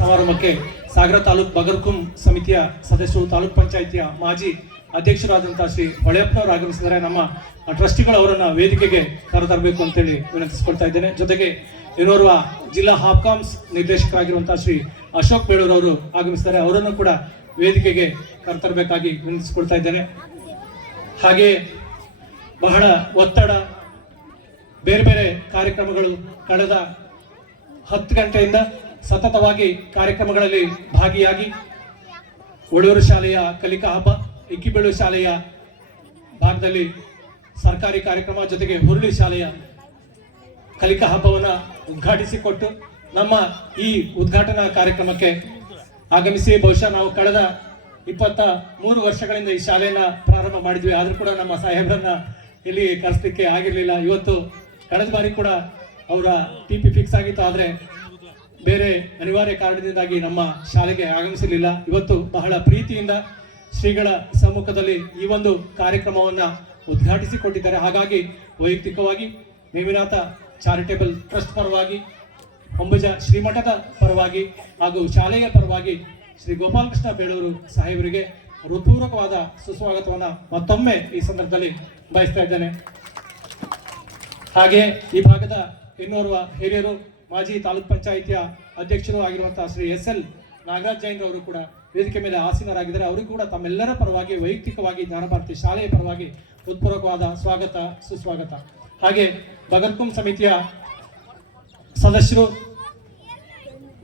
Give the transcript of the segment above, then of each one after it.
ಸಮಾರಂಭಕ್ಕೆ ಸಾಗರ ತಾಲೂಕು ಬಗರ್ಕುಂ ಸಮಿತಿಯ ಸದಸ್ಯರು, ತಾಲೂಕ್ ಪಂಚಾಯಿತಿಯ ಮಾಜಿ ಅಧ್ಯಕ್ಷರಾದಂತಹ ಶ್ರೀ ಹೊಳೆಯಪ್ಪನವರು ಆಗಮಿಸಿದರೆ ನಮ್ಮ ಟ್ರಸ್ಟಿಗಳು ಅವರನ್ನು ವೇದಿಕೆಗೆ ಕರೆತರಬೇಕು ಅಂತೇಳಿ ವಿನಂತಿಸಿಕೊಳ್ತಾ ಇದ್ದೇನೆ. ಜೊತೆಗೆ ಇನ್ನೋರ್ವ ಜಿಲ್ಲಾ ಹಾಪ್ಕಾಮ್ಸ್ ನಿರ್ದೇಶಕರಾಗಿರುವಂತಹ ಶ್ರೀ ಅಶೋಕ್ ಬೇಳೂರ್ ಅವರು ಆಗಮಿಸಿದರೆ ಅವರನ್ನು ಕೂಡ ವೇದಿಕೆಗೆ ಕರೆತರಬೇಕಾಗಿ ವಿನಂತಿಸಿಕೊಳ್ತಾ ಇದ್ದೇನೆ. ಹಾಗೆ ಬಹಳ ಒತ್ತಡ, ಬೇರೆ ಬೇರೆ ಕಾರ್ಯಕ್ರಮಗಳು ಕಳೆದ 10 ಗಂಟೆಯಿಂದ ಸತತವಾಗಿ ಕಾರ್ಯಕ್ರಮಗಳಲ್ಲಿ ಭಾಗಿಯಾಗಿ ಒಳೂರು ಶಾಲೆಯ ಕಲಿಕಾ ಹಬ್ಬ, ಇಕ್ಕಿಬೆಳು ಶಾಲೆಯ ಭಾಗದಲ್ಲಿ ಸರ್ಕಾರಿ ಕಾರ್ಯಕ್ರಮ, ಜೊತೆಗೆ ಹುರುಳಿ ಶಾಲೆಯ ಕಲಿಕಾ ಹಬ್ಬವನ್ನು ಉದ್ಘಾಟಿಸಿಕೊಟ್ಟು ನಮ್ಮ ಈ ಉದ್ಘಾಟನಾ ಕಾರ್ಯಕ್ರಮಕ್ಕೆ ಆಗಮಿಸಿ, ಬಹುಶಃ ನಾವು ಕಳೆದ 23 ವರ್ಷಗಳಿಂದ ಈ ಶಾಲೆಯನ್ನ ಪ್ರಾರಂಭ ಮಾಡಿದ್ವಿ. ಆದರೂ ಕೂಡ ನಮ್ಮ ಸಾಹೇಬರನ್ನ ಇಲ್ಲಿ ಕರೆಸಲಿಕ್ಕೆ ಆಗಿರಲಿಲ್ಲ. ಇವತ್ತು ಕಳೆದ ಬಾರಿ ಕೂಡ ಅವರ TP ಫಿಕ್ಸ್ ಆಗಿತ್ತು, ಆದರೆ ಬೇರೆ ಅನಿವಾರ್ಯ ಕಾರಣದಿಂದಾಗಿ ನಮ್ಮ ಶಾಲೆಗೆ ಆಗಮಿಸಲಿಲ್ಲ. ಇವತ್ತು ಬಹಳ ಪ್ರೀತಿಯಿಂದ ಶ್ರೀಗಳ ಸಮ್ಮುಖದಲ್ಲಿ ಈ ಒಂದು ಕಾರ್ಯಕ್ರಮವನ್ನು ಉದ್ಘಾಟಿಸಿಕೊಟ್ಟಿದ್ದಾರೆ. ಹಾಗಾಗಿ ವೈಯಕ್ತಿಕವಾಗಿ ಮೇವಿನಾಥ ಚಾರಿಟೇಬಲ್ ಟ್ರಸ್ಟ್ ಪರವಾಗಿ, ಅಂಬುಜ ಶ್ರೀಮಠದ ಪರವಾಗಿ ಹಾಗೂ ಶಾಲೆಯ ಪರವಾಗಿ ಶ್ರೀ ಗೋಪಾಲಕೃಷ್ಣ ಬೇಳೂರು ಸಾಹೇಬರಿಗೆ ಹೃತ್ಪೂರ್ವಕವಾದ ಸುಸ್ವಾಗತವನ್ನು ಮತ್ತೊಮ್ಮೆ ಈ ಸಂದರ್ಭದಲ್ಲಿ ಬಯಸ್ತಾ ಇದ್ದೇನೆ. ಹಾಗೆ ಈ ಭಾಗದ ಇನ್ನೋರ್ವ ಹಿರಿಯರು, ಮಾಜಿ ತಾಲೂಕ್ ಪಂಚಾಯಿತಿಯ ಅಧ್ಯಕ್ಷರು ಆಗಿರುವಂತಹ ಶ್ರೀ SL ನಾಗರಾಜ್ ಜೈನ್ ಅವರು ಕೂಡ ವೇದಿಕೆ ಮೇಲೆ ಆಸೀನರಾಗಿದ್ದಾರೆ. ಅವರು ಕೂಡ ತಮ್ಮೆಲ್ಲರ ಪರವಾಗಿ ವೈಯಕ್ತಿಕವಾಗಿ ಜ್ಞಾನಭಾರತಿ ಶಾಲೆಯ ಪರವಾಗಿ ಹೃತ್ಪೂರ್ವಕವಾದ ಸ್ವಾಗತ, ಸುಸ್ವಾಗತ. ಹಾಗೆ ಬಗರ್ಕುಂ ಸಮಿತಿಯ ಸದಸ್ಯರು,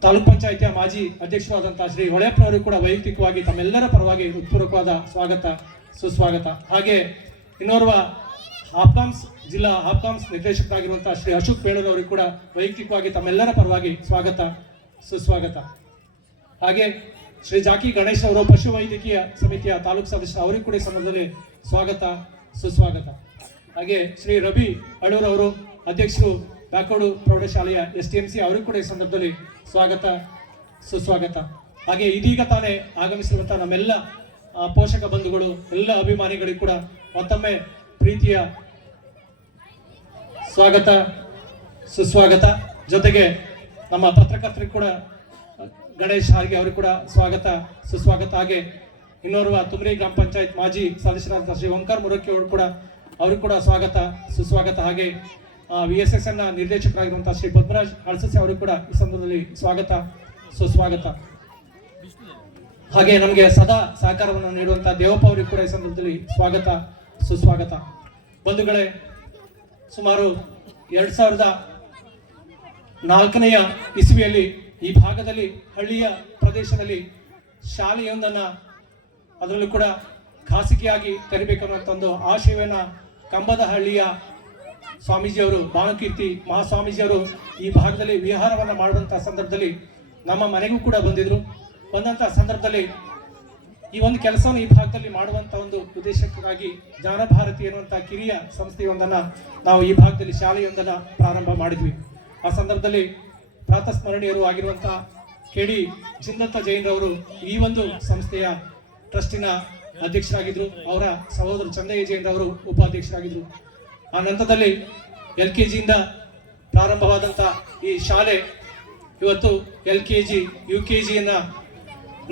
ತಾಲೂಕ್ ಪಂಚಾಯಿತಿಯ ಮಾಜಿ ಅಧ್ಯಕ್ಷರಾದಂತಹ ಶ್ರೀ ಹೊಳೆಯಪ್ಪನವರು ಕೂಡ ವೈಯಕ್ತಿಕವಾಗಿ ತಮ್ಮೆಲ್ಲರ ಪರವಾಗಿ ಹೃತ್ಪೂರ್ವಕವಾದ ಸ್ವಾಗತ, ಸುಸ್ವಾಗತ. ಹಾಗೆ ಇನ್ನೋರ್ವ ಹಾಪ್ಕಾಮ್ಸ್ ಜಿಲ್ಲಾ ಹಾಪ್ಕಾಮ್ಸ್ ನಿರ್ದೇಶಕರಾಗಿರುವಂತಹ ಶ್ರೀ ಅಶೋಕ್ ಬೇಳೂರ್ ಅವರಿಗೆ ಕೂಡ ವೈಯಕ್ತಿಕವಾಗಿ ತಮ್ಮೆಲ್ಲರ ಪರವಾಗಿ ಸ್ವಾಗತ, ಸುಸ್ವಾಗತ. ಹಾಗೆ ಶ್ರೀ ಜಾಕಿ ಗಣೇಶ್ ಅವರು ಪಶುವೈದ್ಯಕೀಯ ಸಮಿತಿಯ ತಾಲೂಕು ಸದಸ್ಯರು, ಅವರಿಗೂ ಕೂಡ ಈ ಸಂದರ್ಭದಲ್ಲಿ ಸ್ವಾಗತ, ಸುಸ್ವಾಗತ. ಹಾಗೆ ಶ್ರೀ ರವಿ ಅಳೂರ್ ಅವರು ಅಧ್ಯಕ್ಷರು ಬ್ಯಾಕೋಡು ಪ್ರೌಢಶಾಲೆಯ STMC, ಅವರಿಗೂ ಕೂಡ ಈ ಸಂದರ್ಭದಲ್ಲಿ ಸ್ವಾಗತ, ಸುಸ್ವಾಗತ. ಹಾಗೆ ಇದೀಗ ತಾನೇ ಆಗಮಿಸಿರುವಂತಹ ನಮ್ಮೆಲ್ಲ ಪೋಷಕ ಬಂಧುಗಳು, ಎಲ್ಲ ಅಭಿಮಾನಿಗಳಿಗೂ ಕೂಡ ಮತ್ತೊಮ್ಮೆ ಪ್ರೀತಿಯ ಸ್ವಾಗತ, ಸುಸ್ವಾಗತ. ಜೊತೆಗೆ ನಮ್ಮ ಪತ್ರಕರ್ತರಿಗೂ ಕೂಡ ಗಣೇಶ್ ಹಾಗೆ ಅವರಿಗೂ ಕೂಡ ಸ್ವಾಗತ, ಸುಸ್ವಾಗತ. ಹಾಗೆ ಇನ್ನೋರ್ವ ತುಮ್ರಿ ಗ್ರಾಮ ಪಂಚಾಯತ್ ಮಾಜಿ ಸದಸ್ಯರಾದ ಶ್ರೀ ಓಂಕಾರ ಮುರಕ್ಕಿ ಅವರು ಕೂಡ ಅವ್ರಿಗೂ ಕೂಡ ಸ್ವಾಗತ, ಸುಸ್ವಾಗತ. ಹಾಗೆ VSSN ನಿರ್ದೇಶಕರಾಗಿರುವಂತಹ ಶ್ರೀ ಪದ್ಮರಾಜ್ ಹಳಸಸಿ ಅವರಿಗೂ ಕೂಡ ಈ ಸಂದರ್ಭದಲ್ಲಿ ಸ್ವಾಗತ, ಸುಸ್ವಾಗತ. ಹಾಗೆ ನಮಗೆ ಸದಾ ಸಹಕಾರವನ್ನು ನೀಡುವಂತಹ ದೇವಪ್ಪ ಅವರಿಗೂ ಕೂಡ ಈ ಸಂದರ್ಭದಲ್ಲಿ ಸ್ವಾಗತ, ಸುಸ್ವಾಗತ. ಬಂಧುಗಳೇ, ಸುಮಾರು 2004ನೇ ಇಸವಿಯಲ್ಲಿ ಈ ಭಾಗದಲ್ಲಿ ಹಳ್ಳಿಯ ಪ್ರದೇಶದಲ್ಲಿ ಶಾಲೆಯೊಂದನ್ನು, ಅದರಲ್ಲೂ ಕೂಡ ಖಾಸಗಿಯಾಗಿ ತೆರಬೇಕನ್ನುವಂಥ ಒಂದು ಆಶಯವನ್ನ ಕಂಬದಹಳ್ಳಿಯ ಸ್ವಾಮೀಜಿಯವರು, ಭಾನುಕೀರ್ತಿ ಮಹಾಸ್ವಾಮೀಜಿಯವರು ಈ ಭಾಗದಲ್ಲಿ ವಿಹಾರವನ್ನು ಮಾಡುವಂಥ ಸಂದರ್ಭದಲ್ಲಿ ನಮ್ಮ ಮನೆಗೂ ಕೂಡ ಬಂದಂಥ ಸಂದರ್ಭದಲ್ಲಿ ಈ ಒಂದು ಕೆಲಸವನ್ನು ಈ ಭಾಗದಲ್ಲಿ ಮಾಡುವಂಥ ಒಂದು ಉದ್ದೇಶಕ್ಕಾಗಿ ಜ್ಞಾನಭಾರತಿ ಎನ್ನುವಂಥ ಕಿರಿಯ ಸಂಸ್ಥೆಯೊಂದನ್ನು ನಾವು ಈ ಭಾಗದಲ್ಲಿ ಶಾಲೆಯೊಂದನ್ನು ಪ್ರಾರಂಭ ಮಾಡಿದ್ವಿ. ಆ ಸಂದರ್ಭದಲ್ಲಿ ಪ್ರಾತಸ್ಮರಣೀಯರು ಆಗಿರುವಂತಹ KD ಜಿಂದತ್ತ ಜೈನ್ರವರು ಈ ಒಂದು ಸಂಸ್ಥೆಯ ಟ್ರಸ್ಟಿನ ಅಧ್ಯಕ್ಷರಾಗಿದ್ದರು. ಅವರ ಸಹೋದರ ಚಂದಯ್ಯ ಜೈನ್ರವರು ಉಪಾಧ್ಯಕ್ಷರಾಗಿದ್ದರು. ಆ ನಂತರದಲ್ಲಿ LKGಯಿಂದ ಪ್ರಾರಂಭವಾದಂಥ ಈ ಶಾಲೆ ಇವತ್ತು LKG, UKGಯನ್ನ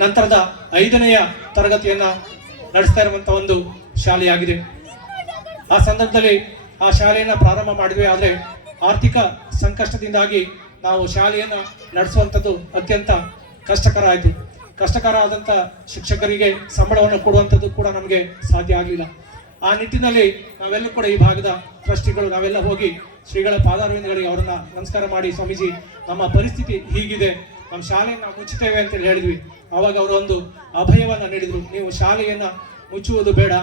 ನಂತರದ 5ನೆಯ ತರಗತಿಯನ್ನ ನಡೆಸ್ತಾ ಇರುವಂಥ ಒಂದು ಶಾಲೆಯಾಗಿದೆ. ಆ ಸಂದರ್ಭದಲ್ಲಿ ಆ ಶಾಲೆಯನ್ನು ಪ್ರಾರಂಭ ಮಾಡಿದ್ವಿ. ಆದರೆ ಆರ್ಥಿಕ ಸಂಕಷ್ಟದಿಂದಾಗಿ ನಾವು ಶಾಲೆಯನ್ನು ನಡೆಸುವಂಥದ್ದು ಅತ್ಯಂತ ಕಷ್ಟಕರ ಆಯಿತು. ಕಷ್ಟಕರ ಆದಂಥ ಶಿಕ್ಷಕರಿಗೆ ಸಂಬಳವನ್ನು ಕೊಡುವಂಥದ್ದು ಕೂಡ ನಮಗೆ ಸಾಧ್ಯ ಆಗಲಿಲ್ಲ. ಆ ನಿಟ್ಟಿನಲ್ಲಿ ನಾವೆಲ್ಲ ಕೂಡ ಈ ಭಾಗದ ಟ್ರಸ್ಟಿಗಳು ನಾವೆಲ್ಲ ಹೋಗಿ ಶ್ರೀಗಳ ಪಾದಾರವಿಂದಗಳಿಗೆ ಅವರನ್ನ ನಮಸ್ಕಾರ ಮಾಡಿ, ಸ್ವಾಮೀಜಿ ನಮ್ಮ ಪರಿಸ್ಥಿತಿ ಹೀಗಿದೆ, ನಮ್ಮ ಶಾಲೆಯನ್ನು ಮುಚ್ಚುತ್ತೇವೆ ಅಂತೇಳಿ ಹೇಳಿದ್ವಿ. ಆವಾಗ ಅವರು ಒಂದು ಅಭಯವನ್ನು ನೀಡಿದರು. ನೀವು ಶಾಲೆಯನ್ನು ಮುಚ್ಚುವುದು ಬೇಡ,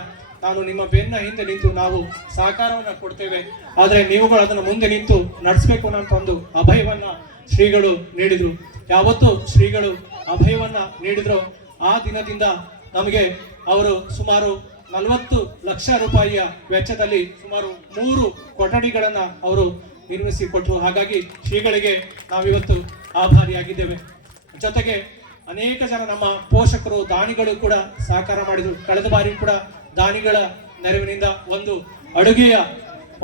ನಾನು ನಿಮ್ಮ ಬೆನ್ನ ಹಿಂದೆ ನಿಂತು ನಾವು ಸಹಕಾರವನ್ನು ಕೊಡ್ತೇವೆ, ಆದರೆ ನೀವುಗಳು ಅದನ್ನು ಮುಂದೆ ನಿಂತು ನಡೆಸಬೇಕು ಅನ್ನೋಂಥ ಒಂದು ಅಭಯವನ್ನ ಶ್ರೀಗಳು ನೀಡಿದರು. ಯಾವತ್ತು ಶ್ರೀಗಳು ಅಭಯವನ್ನ ನೀಡಿದ್ರು ಆ ದಿನದಿಂದ ನಮಗೆ ಅವರು ಸುಮಾರು 40 ಲಕ್ಷ ರೂಪಾಯಿಯ ವೆಚ್ಚದಲ್ಲಿ ಸುಮಾರು 3 ಕೊಠಡಿಗಳನ್ನು ಅವರು ನಿರ್ಮಿಸಿಕೊಟ್ರು. ಹಾಗಾಗಿ ಶ್ರೀಗಳಿಗೆ ನಾವಿವತ್ತು ಆಭಾರಿಯಾಗಿದ್ದೇವೆ. ಜೊತೆಗೆ ಅನೇಕ ಜನ ನಮ್ಮ ಪೋಷಕರು, ದಾನಿಗಳು ಕೂಡ ಸಹಕಾರ ಮಾಡಿದರು. ಕಳೆದ ಬಾರಿ ಕೂಡ ದಾನಿಗಳ ನೆರವಿನಿಂದ ಒಂದು ಅಡುಗೆಯ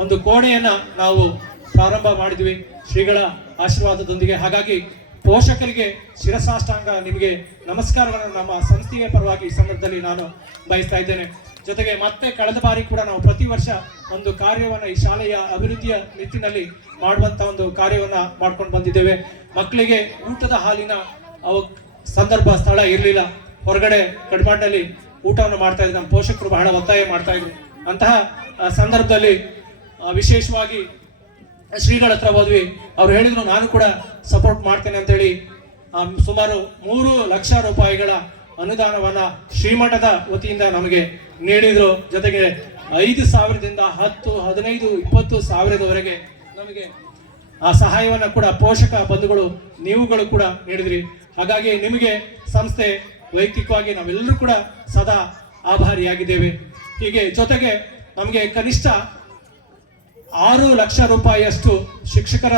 ಒಂದು ಕೋಣೆಯನ್ನ ನಾವು ಪ್ರಾರಂಭ ಮಾಡಿದ್ವಿ ಶ್ರೀಗಳ ಆಶೀರ್ವಾದದೊಂದಿಗೆ. ಹಾಗಾಗಿ ಪೋಷಕರಿಗೆ ಶಿರಸಾಷ್ಟಾಂಗ ನಿಮಗೆ ನಮಸ್ಕಾರಗಳನ್ನು ನಮ್ಮ ಸಂಸ್ಥೆಯ ಪರವಾಗಿ ಈ ಸಂದರ್ಭದಲ್ಲಿ ನಾನು ಬಯಸ್ತಾ ಇದ್ದೇನೆ. ಜೊತೆಗೆ ಮತ್ತೆ ಕಳೆದ ಬಾರಿ ಕೂಡ ನಾವು ಪ್ರತಿ ವರ್ಷ ಒಂದು ಕಾರ್ಯವನ್ನು ಈ ಶಾಲೆಯ ಅಭಿವೃದ್ಧಿಯ ನಿಟ್ಟಿನಲ್ಲಿ ಮಾಡುವಂತ ಒಂದು ಕಾರ್ಯವನ್ನ ಮಾಡ್ಕೊಂಡು ಬಂದಿದ್ದೇವೆ. ಮಕ್ಕಳಿಗೆ ಊಟದ ಹಾಲಿನ ಸಂದರ್ಭ ಸ್ಥಳ ಇರಲಿಲ್ಲ, ಹೊರಗಡೆ ಕಡ್ಮಾಡ್ನಲ್ಲಿ ಊಟವನ್ನು ಮಾಡ್ತಾ ಇದ್ರು. ನಮ್ಮ ಪೋಷಕರು ಬಹಳ ಒತ್ತಾಯ ಮಾಡ್ತಾ ಇದ್ರು. ಅಂತಹ ಸಂದರ್ಭದಲ್ಲಿ ವಿಶೇಷವಾಗಿ ಶ್ರೀಗಳ ಹತ್ರ ಹೋದ್ವಿ. ಅವ್ರು ಹೇಳಿದ್ರು ನಾನು ಕೂಡ ಸಪೋರ್ಟ್ ಮಾಡ್ತೇನೆ ಅಂತೇಳಿ ಸುಮಾರು 3 ಲಕ್ಷ ರೂಪಾಯಿಗಳ ಅನುದಾನವನ್ನ ಶ್ರೀಮಠದ ವತಿಯಿಂದ ನಮಗೆ ನೀಡಿದ್ರು. ಜೊತೆಗೆ 5,000ದಿಂದ 10, 15, 20 ಸಾವಿರದವರೆಗೆ ನಮಗೆ ಆ ಸಹಾಯವನ್ನ ಕೂಡ ಪೋಷಕ ಬಂಧುಗಳು ನೀವುಗಳು ಕೂಡ ನೀಡಿದ್ರಿ. ಹಾಗಾಗಿ ನಿಮಗೆ ಸಂಸ್ಥೆ ವೈಯಕ್ತಿಕವಾಗಿ ನಾವೆಲ್ಲರೂ ಕೂಡ ಸದಾ ಆಭಾರಿಯಾಗಿದ್ದೇವೆ. ಹೀಗೆ ಜೊತೆಗೆ ನಮಗೆ ಕನಿಷ್ಠ 6 ಲಕ್ಷ ರೂಪಾಯಿಯಷ್ಟು ಶಿಕ್ಷಕರ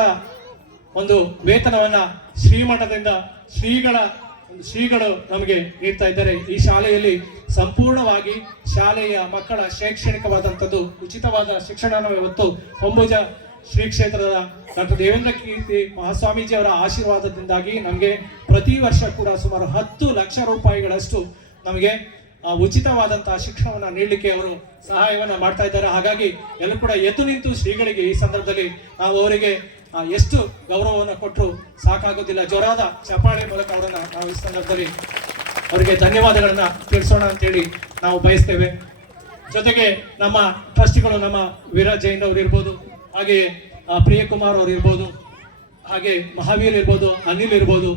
ಒಂದು ವೇತನವನ್ನ ಶ್ರೀಮಠದಿಂದ ಶ್ರೀಗಳು ನಮಗೆ ನೀಡ್ತಾ ಇದ್ದಾರೆ. ಈ ಶಾಲೆಯಲ್ಲಿ ಸಂಪೂರ್ಣವಾಗಿ ಶಾಲೆಯ ಮಕ್ಕಳ ಶೈಕ್ಷಣಿಕವಾದಂಥದ್ದು ಉಚಿತವಾದ ಶಿಕ್ಷಣವನ್ನು ಇವತ್ತು ಹೊಂಬುಜ ಶ್ರೀ ಕ್ಷೇತ್ರದ ಡಾಕ್ಟರ್ ದೇವೇಂದ್ರ ಕೀರ್ತಿ ಮಹಾಸ್ವಾಮೀಜಿ ಅವರ ಆಶೀರ್ವಾದದಿಂದಾಗಿ ನಮಗೆ ಪ್ರತಿ ವರ್ಷ ಕೂಡ ಸುಮಾರು 10 ಲಕ್ಷ ರೂಪಾಯಿಗಳಷ್ಟು ನಮಗೆ ಉಚಿತವಾದಂತಹ ಶಿಕ್ಷಣವನ್ನ ನೀಡಲಿಕ್ಕೆ ಅವರು ಸಹಾಯವನ್ನ ಮಾಡ್ತಾ ಇದ್ದಾರೆ. ಹಾಗಾಗಿ ಎಲ್ಲರೂ ಕೂಡ ಎದ್ದು ನಿಂತು ಶ್ರೀಗಳಿಗೆ ಈ ಸಂದರ್ಭದಲ್ಲಿ ನಾವು ಅವರಿಗೆ ಎಷ್ಟು ಗೌರವವನ್ನು ಕೊಟ್ಟರು ಸಾಕಾಗೋದಿಲ್ಲ. ಜೋರಾದ ಚಪ್ಪಾಳೆ ಮೂಲಕ ಅವರನ್ನ ನಾವು ಈ ಸಂದರ್ಭದಲ್ಲಿ ಅವರಿಗೆ ಧನ್ಯವಾದಗಳನ್ನ ತಿಳಿಸೋಣ ಅಂತೇಳಿ ನಾವು ಬಯಸ್ತೇವೆ. ಜೊತೆಗೆ ನಮ್ಮ ಟ್ರಸ್ಟಿಗಳು ನಮ್ಮ ವೀರರಾಜ್ ಜೈನ್ ಅವರು ಇರ್ಬೋದು, ಹಾಗೆ ಪ್ರಿಯಕುಮಾರ್ ಅವರು ಇರ್ಬೋದು, ಹಾಗೆ ಮಹಾವೀರ್ ಇರ್ಬೋದು, ಅನಿಲ್ ಇರ್ಬೋದು,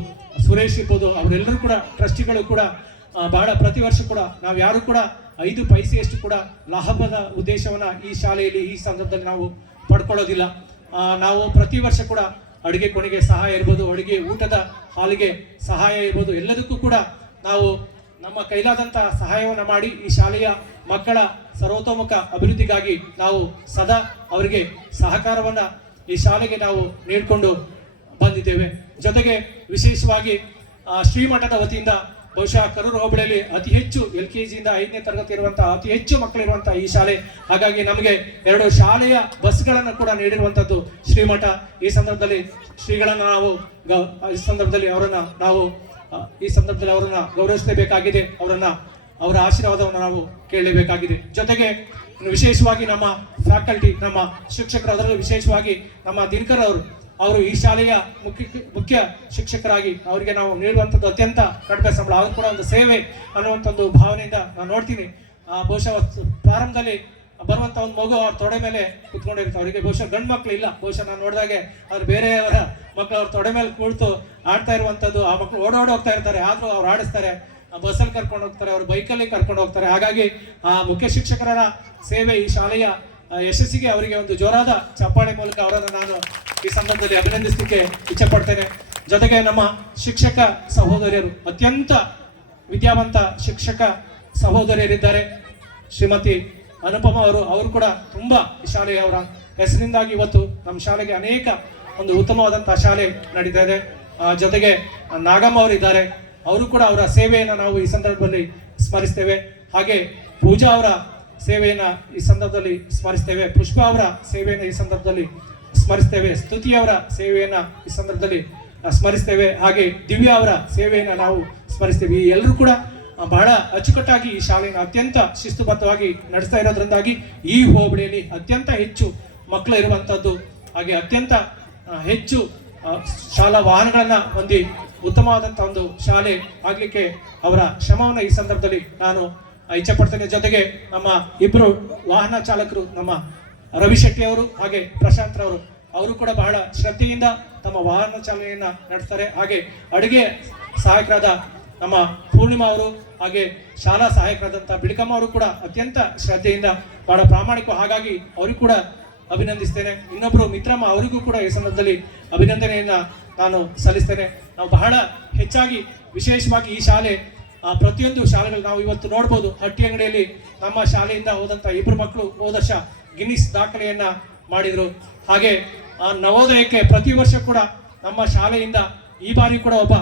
ಸುರೇಶ್ ಇರ್ಬೋದು, ಅವರೆಲ್ಲರೂ ಕೂಡ ಟ್ರಸ್ಟಿಗಳು ಕೂಡ ಬಹಳ ಪ್ರತಿ ವರ್ಷ ಕೂಡ ನಾವು ಯಾರು ಕೂಡ 5 ಪೈಸೆಯಷ್ಟು ಕೂಡ ಲಾಭದ ಉದ್ದೇಶವನ್ನ ಈ ಶಾಲೆಯಲ್ಲಿ ಈ ಸಂದರ್ಭದಲ್ಲಿ ನಾವು ಪಡ್ಕೊಳ್ಳೋದಿಲ್ಲ. ನಾವು ಪ್ರತಿ ವರ್ಷ ಕೂಡ ಅಡುಗೆ ಕೊನೆಗೆ ಸಹಾಯ ಇರ್ಬೋದು, ಅಡುಗೆ ಊಟದ ಹಾಲಿಗೆ ಸಹಾಯ ಇರ್ಬೋದು, ಎಲ್ಲದಕ್ಕೂ ಕೂಡ ನಾವು ನಮ್ಮ ಕೈಲಾದಂಥ ಸಹಾಯವನ್ನು ಮಾಡಿ ಈ ಶಾಲೆಯ ಮಕ್ಕಳ ಸರ್ವತೋಮುಖ ಅಭಿವೃದ್ಧಿಗಾಗಿ ನಾವು ಸದಾ ಅವರಿಗೆ ಸಹಕಾರವನ್ನ ಈ ಶಾಲೆಗೆ ನಾವು ನೀಡಿಕೊಂಡು ಬಂದಿದ್ದೇವೆ. ಜೊತೆಗೆ ವಿಶೇಷವಾಗಿ ಶ್ರೀಮಠದ ವತಿಯಿಂದ ಬಹುಶಃ ಕರೂರು ಹೋಬಳಿಯಲ್ಲಿ ಅತಿ ಹೆಚ್ಚು LKG ಇಂದ 5ನೇ ತರಗತಿ ಇರುವಂತಹ ಅತಿ ಹೆಚ್ಚು ಮಕ್ಕಳಿರುವಂತಹ ಈ ಶಾಲೆ. ಹಾಗಾಗಿ ನಮಗೆ 2 ಶಾಲೆಯ ಬಸ್ಗಳನ್ನು ಕೂಡ ನೀಡಿರುವಂತದ್ದು ಶ್ರೀಮಠ. ಈ ಸಂದರ್ಭದಲ್ಲಿ ಶ್ರೀಗಳನ್ನ ನಾವು ಈ ಸಂದರ್ಭದಲ್ಲಿ ಅವರನ್ನ ಗೌರವಿಸಲೇಬೇಕಾಗಿದೆ. ಅವರ ಆಶೀರ್ವಾದವನ್ನು ನಾವು ಕೇಳಲೇಬೇಕಾಗಿದೆ. ಜೊತೆಗೆ ವಿಶೇಷವಾಗಿ ನಮ್ಮ ಫ್ಯಾಕಲ್ಟಿ, ನಮ್ಮ ಶಿಕ್ಷಕರು, ಅದರಲ್ಲೂ ವಿಶೇಷವಾಗಿ ನಮ್ಮ ದಿನಕರ್ ಅವರು ಈ ಶಾಲೆಯ ಮುಖ್ಯ ಶಿಕ್ಷಕರಾಗಿ ಅವರಿಗೆ ನಾವು ನೀಡುವಂಥದ್ದು ಅತ್ಯಂತ ಕಡಿಮೆ ಸಂಬಳ, ಆದ್ರೂ ಕೂಡ ಒಂದು ಸೇವೆ ಅನ್ನುವಂಥದ್ದು ಭಾವನೆಯಿಂದ ನಾನು ನೋಡ್ತೀನಿ. ಬಹುಶಃ ಪ್ರಾರಂಭದಲ್ಲಿ ಬರುವಂಥ ಒಂದು ಮಗು ಅವ್ರ ತೊಡೆ ಮೇಲೆ ಕುತ್ಕೊಂಡಿರ್ತಾರೆ. ಅವರಿಗೆ ಬಹುಶಃ ಗಂಡು ಮಕ್ಕಳು ಇಲ್ಲ, ಬಹುಶಃ ನಾನು ನೋಡಿದಾಗೆ ಅವ್ರು ಬೇರೆಯವರ ಮಕ್ಕಳು ಅವ್ರ ತೊಡೆ ಮೇಲೆ ಕುಳಿತು ಆಡ್ತಾ ಇರುವಂಥದ್ದು. ಆ ಮಕ್ಕಳು ಹೋಗ್ತಾ ಇರ್ತಾರೆ, ಆದರೂ ಅವ್ರು ಆಡಿಸ್ತಾರೆ, ಬಸ್ಸಲ್ಲಿ ಕರ್ಕೊಂಡು ಹೋಗ್ತಾರೆ, ಅವ್ರು ಬೈಕಲ್ಲಿ ಕರ್ಕೊಂಡು ಹೋಗ್ತಾರೆ. ಹಾಗಾಗಿ ಆ ಮುಖ್ಯ ಶಿಕ್ಷಕರ ಸೇವೆ ಈ ಶಾಲೆಯ ಯಶಸ್ಸಿಗೆ ಅವರಿಗೆ ಒಂದು ಜೋರಾದ ಚಪ್ಪಾಳೆ ಮೂಲಕ ಅವರನ್ನು ನಾನು ಈ ಸಂದರ್ಭದಲ್ಲಿ ಅಭಿನಂದಿಸಲಿಕ್ಕೆ ಇಚ್ಛೆ ಪಡ್ತೇನೆ. ಜೊತೆಗೆ ನಮ್ಮ ಶಿಕ್ಷಕ ಸಹೋದರಿಯರು, ಅತ್ಯಂತ ವಿದ್ಯಾವಂತ ಶಿಕ್ಷಕ ಸಹೋದರಿಯರಿದ್ದಾರೆ. ಶ್ರೀಮತಿ ಅನುಪಮ ಅವರು ಕೂಡ ತುಂಬಾ ಈ ಶಾಲೆಯವರ ಹೆಸರಿಂದಾಗಿ ಇವತ್ತು ನಮ್ಮ ಶಾಲೆಗೆ ಅನೇಕ ಒಂದು ಉತ್ತಮವಾದಂತಹ ಶಾಲೆ ನಡೀತಾ ಇದೆ. ಜೊತೆಗೆ ನಾಗಮ್ಮ ಅವರು ಇದ್ದಾರೆ, ಅವರು ಕೂಡ ಅವರ ಸೇವೆಯನ್ನು ನಾವು ಈ ಸಂದರ್ಭದಲ್ಲಿ ಸ್ಮರಿಸ್ತೇವೆ. ಹಾಗೆ ಪೂಜಾ ಅವರ ಸೇವೆಯನ್ನ ಈ ಸಂದರ್ಭದಲ್ಲಿ ಸ್ಮರಿಸ್ತೇವೆ. ಪುಷ್ಪ ಅವರ ಸೇವೆಯನ್ನು ಈ ಸಂದರ್ಭದಲ್ಲಿ ಸ್ಮರಿಸ್ತೇವೆ. ಸ್ತುತಿ ಅವರ ಸೇವೆಯನ್ನ ಈ ಸಂದರ್ಭದಲ್ಲಿ ಸ್ಮರಿಸ್ತೇವೆ. ಹಾಗೆ ದಿವ್ಯಾ ಅವರ ಸೇವೆಯನ್ನ ನಾವು ಸ್ಮರಿಸ್ತೇವೆ. ಈ ಎಲ್ಲರೂ ಕೂಡ ಬಹಳ ಅಚ್ಚುಕಟ್ಟಾಗಿ ಈ ಶಾಲೆಯನ್ನು ಅತ್ಯಂತ ಶಿಸ್ತುಬದ್ಧವಾಗಿ ನಡೆಸ್ತಾ ಇರೋದ್ರಿಂದಾಗಿ ಈ ಹೋಬಳಿಯಲ್ಲಿ ಅತ್ಯಂತ ಹೆಚ್ಚು ಮಕ್ಕಳು ಇರುವಂತದ್ದು, ಹಾಗೆ ಅತ್ಯಂತ ಹೆಚ್ಚು ಶಾಲಾ ವಾಹನಗಳನ್ನ ಹೊಂದಿ ಉತ್ತಮವಾದಂತಹ ಒಂದು ಶಾಲೆ ಆಗ್ಲಿಕ್ಕೆ ಅವರ ಶ್ರಮವನ್ನು ಈ ಸಂದರ್ಭದಲ್ಲಿ ನಾನು ಇಚ್ಛೆ ಪಡ್ತೇನೆ. ಜೊತೆಗೆ ನಮ್ಮ 2 ವಾಹನ ಚಾಲಕರು, ನಮ್ಮ ರವಿ ಶೆಟ್ಟಿ ಅವರು ಹಾಗೆ ಪ್ರಶಾಂತ್ ರವರು, ಅವರು ಕೂಡ ಬಹಳ ಶ್ರದ್ಧೆಯಿಂದ ತಮ್ಮ ವಾಹನ ಚಾಲನೆಯನ್ನ ನಡೆಸ್ತಾರೆ. ಹಾಗೆ ಅಡುಗೆ ಸಹಾಯಕರಾದ ನಮ್ಮ ಪೂರ್ಣಿಮಾ ಅವರು, ಹಾಗೆ ಶಾಲಾ ಸಹಾಯಕರಾದಂತಹ ಬಿಳಿಕಮ್ಮ ಅವರು ಕೂಡ ಅತ್ಯಂತ ಶ್ರದ್ಧೆಯಿಂದ ಬಹಳ ಪ್ರಾಮಾಣಿಕ, ಹಾಗಾಗಿ ಅವರಿಗೂ ಕೂಡ ಅಭಿನಂದಿಸ್ತೇನೆ. ಇನ್ನೊಬ್ರು ಮಿತ್ರಮ್ಮ ಅವರಿಗೂ ಕೂಡ ಈ ಸಂದರ್ಭದಲ್ಲಿ ಅಭಿನಂದನೆಯನ್ನ ನಾನು ಸಲ್ಲಿಸ್ತೇನೆ. ನಾವು ಬಹಳ ಹೆಚ್ಚಾಗಿ ವಿಶೇಷವಾಗಿ ಈ ಶಾಲೆ ಪ್ರತಿಯೊಂದು ಶಾಲೆಗಳು ನಾವು ಇವತ್ತು ನೋಡ್ಬೋದು. ಹಟ್ಟಿ ಅಂಗಡಿಯಲ್ಲಿ ನಮ್ಮ ಶಾಲೆಯಿಂದ ಹೋದಂತ 2 ಮಕ್ಕಳು ಹೋದ ವರ್ಷ ಗಿನ್ನಿಸ್ ದಾಖಲೆಯನ್ನ ಮಾಡಿದ್ರು. ಹಾಗೆ ನವೋದಯಕ್ಕೆ ಪ್ರತಿ ವರ್ಷ ಕೂಡ ನಮ್ಮ ಶಾಲೆಯಿಂದ ಈ ಬಾರಿ ಕೂಡ ಒಬ್ಬ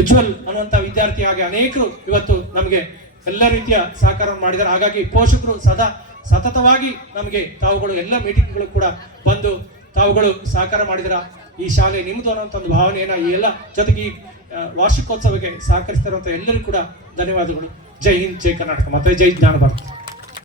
ಉಜ್ವಲ್ ಅನ್ನುವಂತ ವಿದ್ಯಾರ್ಥಿ, ಹಾಗೆ ಅನೇಕರು ಇವತ್ತು ನಮಗೆ ಎಲ್ಲ ರೀತಿಯ ಸಹಕಾರ ಮಾಡಿದ್ದಾರೆ. ಹಾಗಾಗಿ ಪೋಷಕರು ಸತತವಾಗಿ ನಮಗೆ ತಾವುಗಳು ಎಲ್ಲ ಮೀಟಿಂಗ್ಗಳು ಕೂಡ ಬಂದು ತಾವುಗಳು ಸಹಕಾರ ಮಾಡಿದ್ರ ಈ ಶಾಲೆ ನಿಮ್ಮದು ಅನ್ನೋಂಥ ಒಂದು ಭಾವನೆಯನ್ನ ಈ ಎಲ್ಲ ಜೊತೆಗೆ ಈ ವಾರ್ಷಿಕೋತ್ಸವಕ್ಕೆ ಸಹಕರಿಸ್ತಿರುವಂಥ ಎಲ್ಲರೂ ಕೂಡ ಧನ್ಯವಾದಗಳು. ಜೈ ಹಿಂದ್, ಜೈ ಕರ್ನಾಟಕ, ಮತ್ತೆ ಜೈ ಜ್ಞಾನ ಭಾರತ.